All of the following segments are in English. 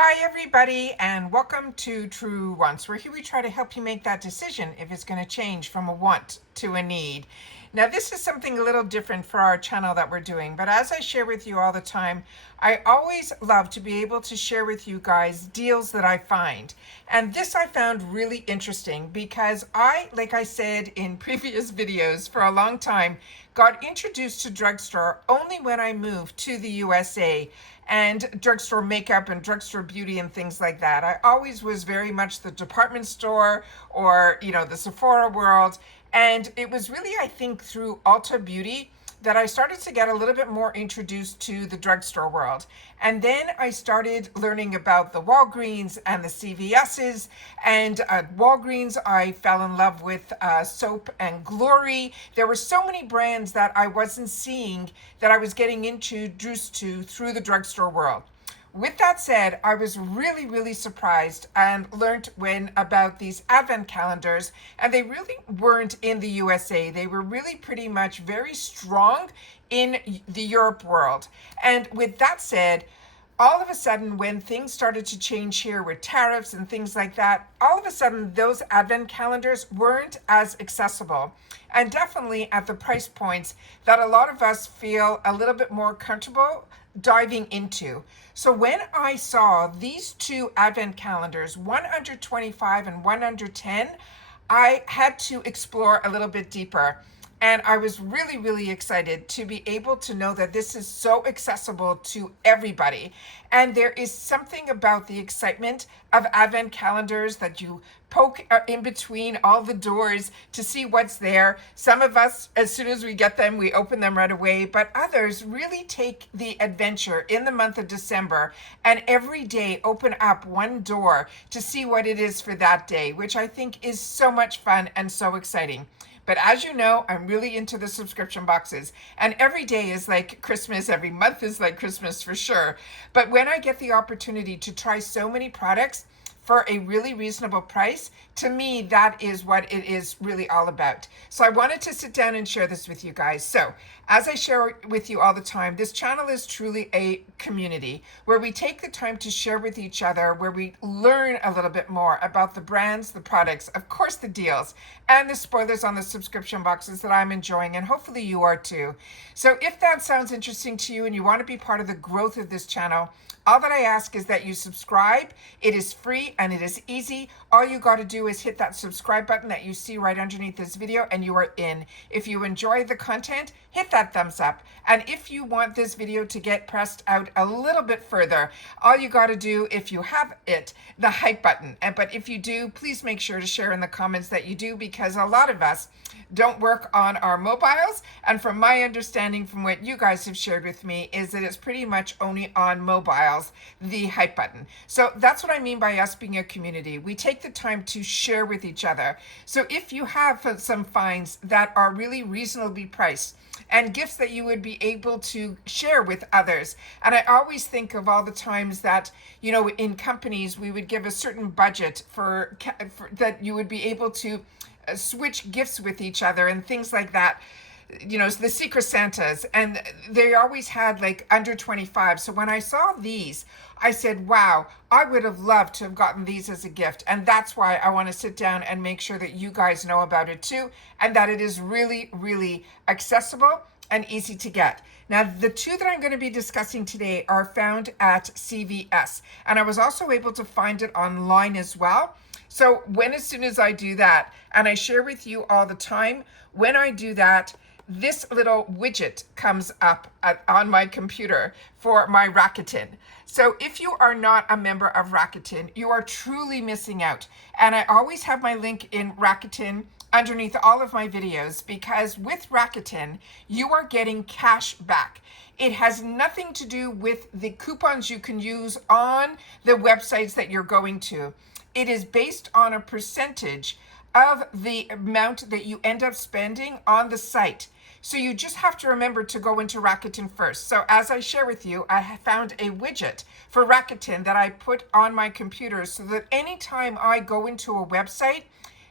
Hi, everybody, and welcome to True Wants, where here we try to help you make that decision if it's going to change from a want to a need. Now, this is something a little different for our channel that we're doing, but as I share with you all the time, I always love to be able to share with you guys deals that I find. And this I found really interesting because like I said in previous videos, for a long time, got introduced to drugstore only when I moved to the USA and drugstore makeup and drugstore beauty and things like that. I always was very much the department store or, the Sephora world. And it was really, I think, through Ulta Beauty that I started to get a little bit more introduced to the drugstore world. And then I started learning about the Walgreens and the CVS's. And at Walgreens, I fell in love with Soap and Glory. There were so many brands that I wasn't seeing that I was getting introduced to through the drugstore world. With that said, I was really, really surprised and learned about these advent calendars, and they really weren't in the USA. They were really pretty much very strong in the Europe world. And with that said, all of a sudden, when things started to change here with tariffs and things like that, all of a sudden those advent calendars weren't as accessible, and definitely at the price points that a lot of us feel a little bit more comfortable diving into. So when I saw these two advent calendars, one under 25 and one under 10, I had to explore a little bit deeper. And I was really, really excited to be able to know that this is so accessible to everybody. And there is something about the excitement of advent calendars that you poke in between all the doors to see what's there. Some of us, as soon as we get them, we open them right away. But others really take the adventure in the month of December and every day open up one door to see what it is for that day, which I think is so much fun and so exciting. But as you know, I'm really into the subscription boxes, and every day is like Christmas. Every month is like Christmas for sure. But when I get the opportunity to try so many products for a really reasonable price, to me, that is what it is really all about. So I wanted to sit down and share this with you guys. So as I share with you all the time, this channel is truly a community where we take the time to share with each other, where we learn a little bit more about the brands, the products, of course, the deals, and the spoilers on the subscription boxes that I'm enjoying, and hopefully you are too. So if that sounds interesting to you and you want to be part of the growth of this channel, all that I ask is that you subscribe. It is free and it is easy. All you got to do is hit that subscribe button that you see right underneath this video and you are in. If you enjoy the content, hit that thumbs up. And if you want this video to get pressed out a little bit further, all you got to do, if you have it, the hype button. But if you do, please make sure to share in the comments that you do, because a lot of us don't work on our mobiles. And from my understanding, from what you guys have shared with me, is that it's pretty much only on mobiles, the hype button. So that's what I mean by us being a community. We take the time to share with each other. So if you have some finds that are really reasonably priced, and gifts that you would be able to share with others. And I always think of all the times that, in companies, we would give a certain budget for that you would be able to switch gifts with each other and things like that. The Secret Santas, and they always had like under 25. So when I saw these, I said, wow, I would have loved to have gotten these as a gift. And that's why I want to sit down and make sure that you guys know about it too, and that it is really, really accessible and easy to get. Now, the two that I'm going to be discussing today are found at CVS, and I was also able to find it online as well. So as soon as I do that, and I share with you all the time, when I do that, this little widget comes up on my computer for my Rakuten. So if you are not a member of Rakuten, you are truly missing out. And I always have my link in Rakuten underneath all of my videos, because with Rakuten, you are getting cash back. It has nothing to do with the coupons you can use on the websites that you're going to. It is based on a percentage of the amount that you end up spending on the site. So you just have to remember to go into Rakuten first. So as I share with you, I have found a widget for Rakuten that I put on my computer so that anytime I go into a website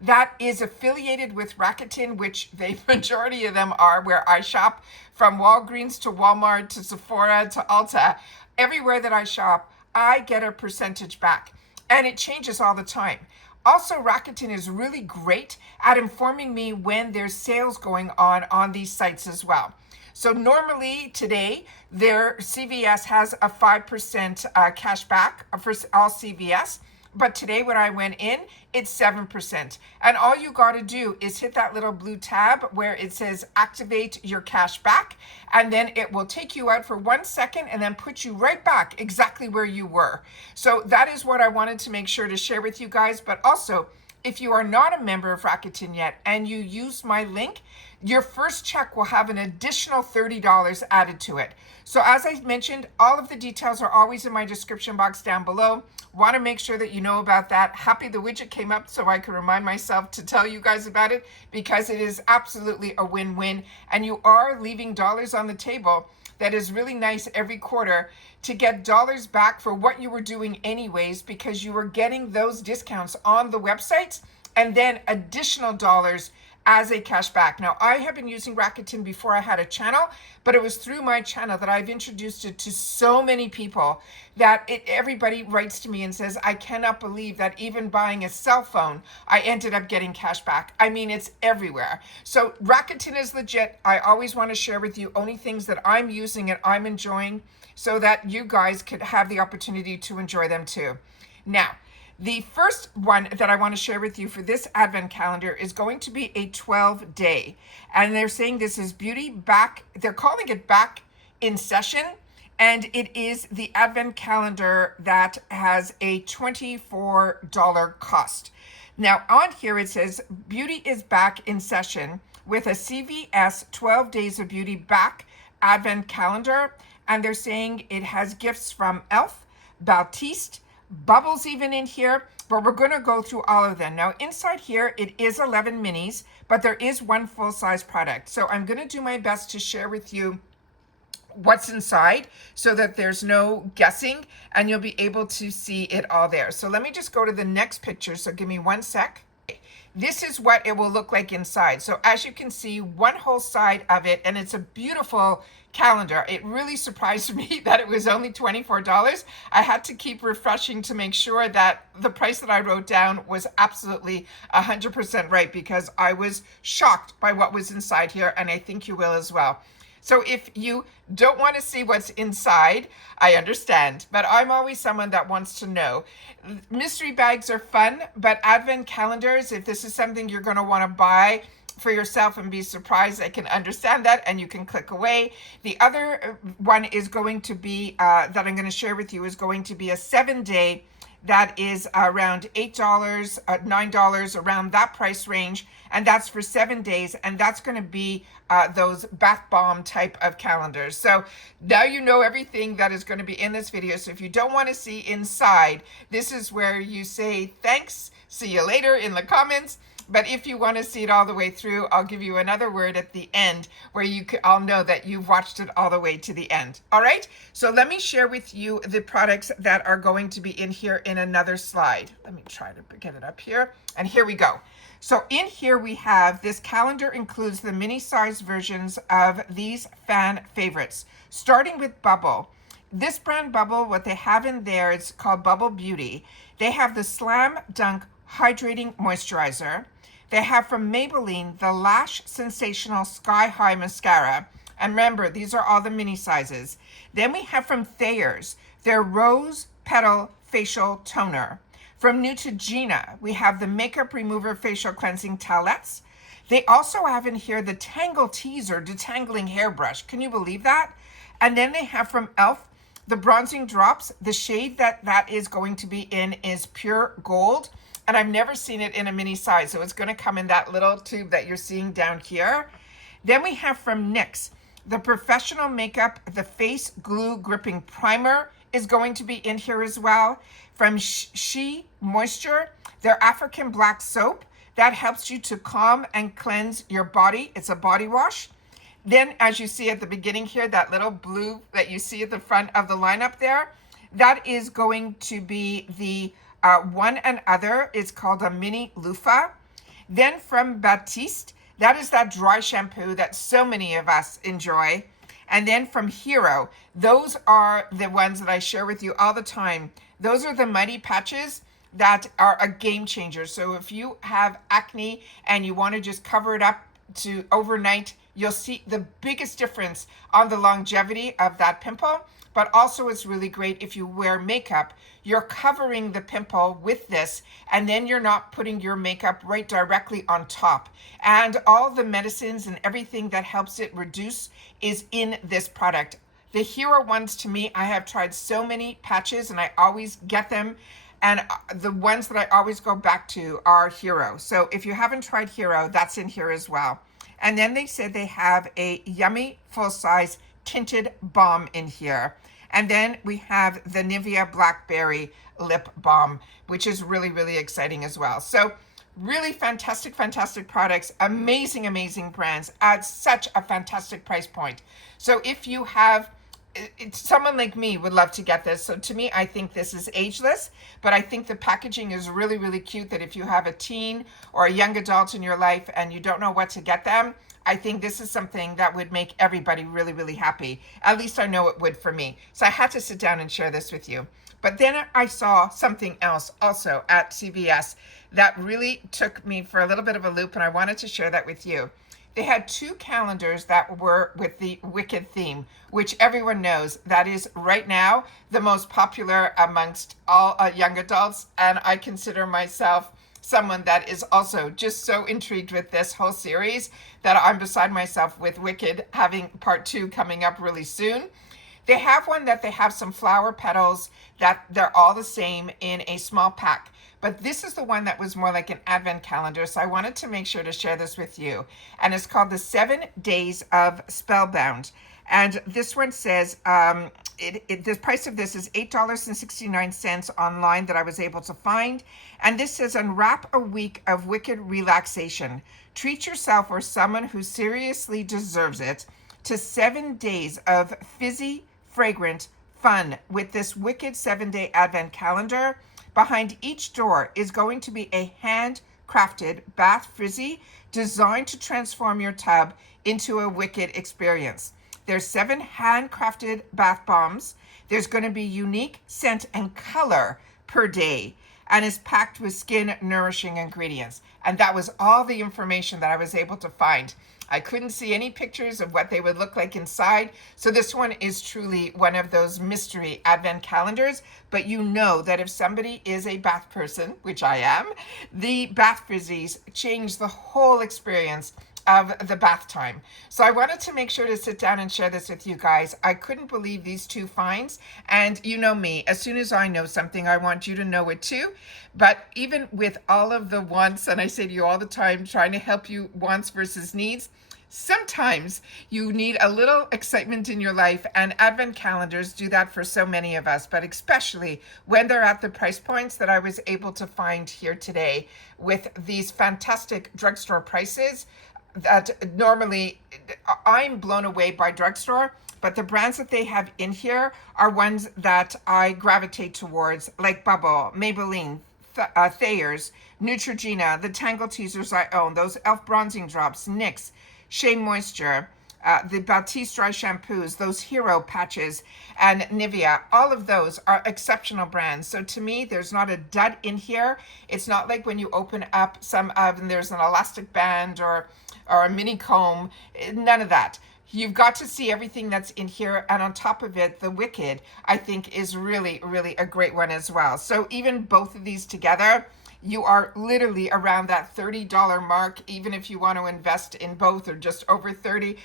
that is affiliated with Rakuten, which the majority of them are, where I shop, from Walgreens to Walmart to Sephora to Ulta, everywhere that I shop, I get a percentage back, and it changes all the time. Also, Rakuten is really great at informing me when there's sales going on these sites as well. So normally today, their CVS has a 5% cash back for all CVS. But today when I went in, it's 7%. And all you got to do is hit that little blue tab where it says activate your cash back. And then it will take you out for 1 second and then put you right back exactly where you were. So that is what I wanted to make sure to share with you guys. But also, if you are not a member of Rakuten yet and you use my link, your first check will have an additional $30 added to it. So as I mentioned, all of the details are always in my description box down below. Want to make sure that you know about that. Happy the widget came up so I could remind myself to tell you guys about it, because it is absolutely a win-win, and you are leaving dollars on the table. That is really nice every quarter to get dollars back for what you were doing anyways, because you were getting those discounts on the websites and then additional dollars as a cash back. Now, I have been using Rakuten before I had a channel, but it was through my channel that I've introduced it to so many people that everybody writes to me and says, I cannot believe that even buying a cell phone, I ended up getting cash back. I mean, it's everywhere. So Rakuten is legit. I always want to share with you only things that I'm using and I'm enjoying so that you guys could have the opportunity to enjoy them too. Now, the first one that I want to share with you for this advent calendar is going to be a 12-day. And they're saying this is beauty back. They're calling it back in session. And it is the advent calendar that has a $24 cost. Now on here it says beauty is back in session with a CVS 12 Days of Beauty Back advent calendar. And they're saying it has gifts from Elf, Batiste, Bubbles even in here, but we're going to go through all of them. Now inside here, it is 11 minis, but there is one full-size product. So I'm going to do my best to share with you what's inside so that there's no guessing and you'll be able to see it all there. So let me just go to the next picture. So give me 1 sec. This is what it will look like inside. So as you can see, one whole side of it, and it's a beautiful calendar. It really surprised me that it was only $24. I had to keep refreshing to make sure that the price that I wrote down was absolutely 100% right, because I was shocked by what was inside here, and I think you will as well. So if you don't want to see what's inside, I understand, but I'm always someone that wants to know. Mystery bags are fun, but advent calendars, if this is something you're going to want to buy for yourself and be surprised, I can understand that, and you can click away. The other one is going to be, that I'm going to share with you, is going to be a 7-day that is around $8, $9, around that price range. And that's for 7 days. And that's going to be those bath bomb type of calendars. So now you know everything that is going to be in this video. So if you don't want to see inside, this is where you say thanks, see you later in the comments. But if you want to see it all the way through, I'll give you another word at the end where I'll know that you've watched it all the way to the end. All right. So let me share with you the products that are going to be in here in another slide. Let me try to get it up here. And here we go. So in here we have, this calendar includes the mini size versions of these fan favorites, starting with Bubble. This brand Bubble, what they have in there, it's called Bubble Beauty. They have the Slam Dunk Hydrating Moisturizer. They have from Maybelline the Lash Sensational Sky High Mascara. And remember, these are all the mini sizes. Then we have from Thayer's their Rose Petal Facial Toner. From Neutrogena, we have the Makeup Remover Facial Cleansing Towelettes. They also have in here the Tangle Teaser Detangling Hairbrush. Can you believe that? And then they have from Elf the Bronzing Drops. The shade that is going to be in is Pure Gold. And I've never seen it in a mini size, so it's going to come in that little tube that you're seeing down here. Then we have from NYX the Professional Makeup, the Face Glue Gripping Primer is going to be in here as well. From She Moisture, their African Black Soap, that helps you to calm and cleanse your body. It's a body wash. Then, as you see at the beginning here, that little blue that you see at the front of the lineup there, that is going to be the One and Other. It's called a Mini Loofah. Then from Batiste, that is that dry shampoo that so many of us enjoy. And then from Hero, those are the ones that I share with you all the time. Those are the mighty patches that are a game changer. So if you have acne and you want to just cover it up to overnight, you'll see the biggest difference on the longevity of that pimple. But also it's really great if you wear makeup, you're covering the pimple with this, and then you're not putting your makeup right directly on top. And all the medicines and everything that helps it reduce is in this product. The Hero ones, to me, I have tried so many patches and I always get them. And the ones that I always go back to are Hero. So if you haven't tried Hero, that's in here as well. And then they said they have a yummy full-size tinted balm in here. And then we have the Nivea Blackberry Lip Balm, which is really, really exciting as well. So really fantastic, fantastic products, amazing, amazing brands at such a fantastic price point. So if you have, someone like me would love to get this. So to me, I think this is ageless, but I think the packaging is really, really cute that if you have a teen or a young adult in your life and you don't know what to get them, I think this is something that would make everybody really, really happy. At least I know it would for me. So I had to sit down and share this with you. But then I saw something else also at CVS that really took me for a little bit of a loop, and I wanted to share that with you. They had 2 calendars that were with the Wicked theme, which everyone knows that is right now the most popular amongst all young adults. And I consider myself someone that is also just so intrigued with this whole series that I'm beside myself with Wicked having part 2 coming up really soon. They have one that they have some flower petals that they're all the same in a small pack. But this is the one that was more like an advent calendar. So I wanted to make sure to share this with you. And it's called the 7 Days of Spellbound. And this one says, the price of this is $8.69 online that I was able to find. And this says, unwrap a week of wicked relaxation. Treat yourself or someone who seriously deserves it to 7 days of fizzy, fragrant fun with this wicked 7-day advent calendar. Behind each door is going to be a handcrafted bath frizzy designed to transform your tub into a wicked experience. There's 7 handcrafted bath bombs. There's going to be unique scent and color per day, and is packed with skin nourishing ingredients. And that was all the information that I was able to find. I couldn't see any pictures of what they would look like inside. So this one is truly one of those mystery advent calendars. But you know that if somebody is a bath person, which I am, the bath frizzies change the whole experience of the bath time. So I wanted to make sure to sit down and share this with you guys. I couldn't believe these 2 finds. And you know me, as soon as I know something, I want you to know it too. But even with all of the wants, and I say to you all the time, trying to help you wants versus needs, sometimes you need a little excitement in your life, and advent calendars do that for so many of us, but especially when they're at the price points that I was able to find here today with these fantastic drugstore prices that normally I'm blown away by drugstore, but the brands that they have in here are ones that I gravitate towards, like Bubble, Maybelline, Thayer's, Neutrogena, the Tangle Teasers I own, those e.l.f. bronzing drops, NYX, Shea Moisture, the Batiste dry shampoos, those Hero patches, and Nivea. All of those are exceptional brands. So to me, there's not a dud in here. It's not like when you open up some of and there's an elastic band or a mini comb. None of that. You've got to see everything that's in here. And on top of it, the Wicked, I think, is really, really a great one as well. So even both of these together, you are literally around that $30 mark, even if you want to invest in both or just over 30.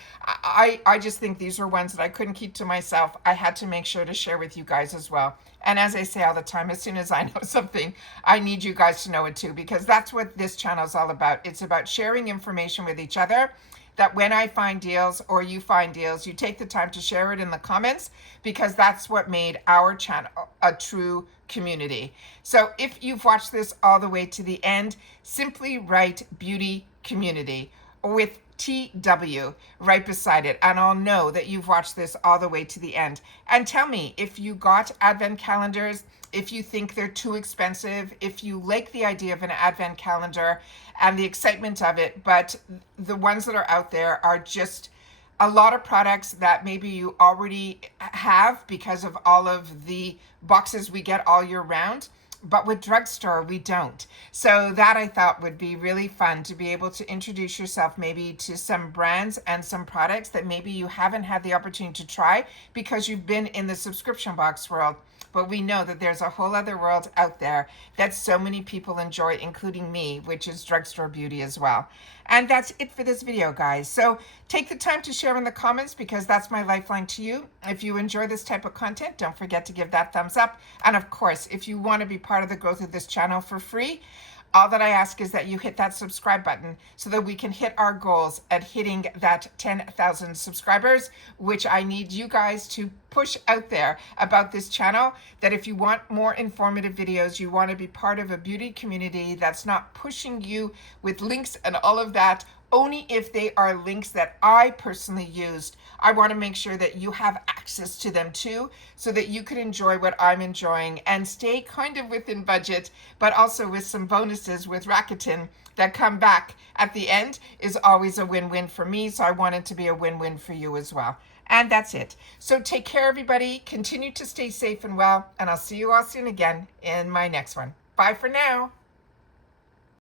I just think these are ones that I couldn't keep to myself. I had to make sure to share with you guys as well. And as I say all the time, as soon as I know something, I need you guys to know it too, because that's what this channel is all about. It's about sharing information with each other, that when I find deals or you find deals, you take the time to share it in the comments, because that's what made our channel a true community. So if you've watched this all the way to the end, simply write beauty community with TW right beside it, and I'll know that you've watched this all the way to the end. And tell me if you got advent calendars, if you think they're too expensive, if you like the idea of an advent calendar and the excitement of it, but the ones that are out there are just a lot of products that maybe you already have because of all of the boxes we get all year round. But with drugstore, we don't. So that I thought would be really fun to be able to introduce yourself maybe to some brands and some products that maybe you haven't had the opportunity to try because you've been in the subscription box world. But we know that there's a whole other world out there that so many people enjoy, including me, which is drugstore beauty as well. And that's it for this video, guys. So take the time to share in the comments because that's my lifeline to you. If you enjoy this type of content, don't forget to give that thumbs up. And of course, if you want to be part of the growth of this channel for free, all that I ask is that you hit that subscribe button so that we can hit our goals at hitting that 10,000 subscribers, which I need you guys to push out there about this channel, that if you want more informative videos, you want to be part of a beauty community that's not pushing you with links and all of that, only if they are links that I personally used. I want to make sure that you have access to them too, so that you can enjoy what I'm enjoying and stay kind of within budget, but also with some bonuses with Rakuten that come back at the end is always a win-win for me. So I want it to be a win-win for you as well. And that's it. So take care, everybody. Continue to stay safe and well, and I'll see you all soon again in my next one. Bye for now.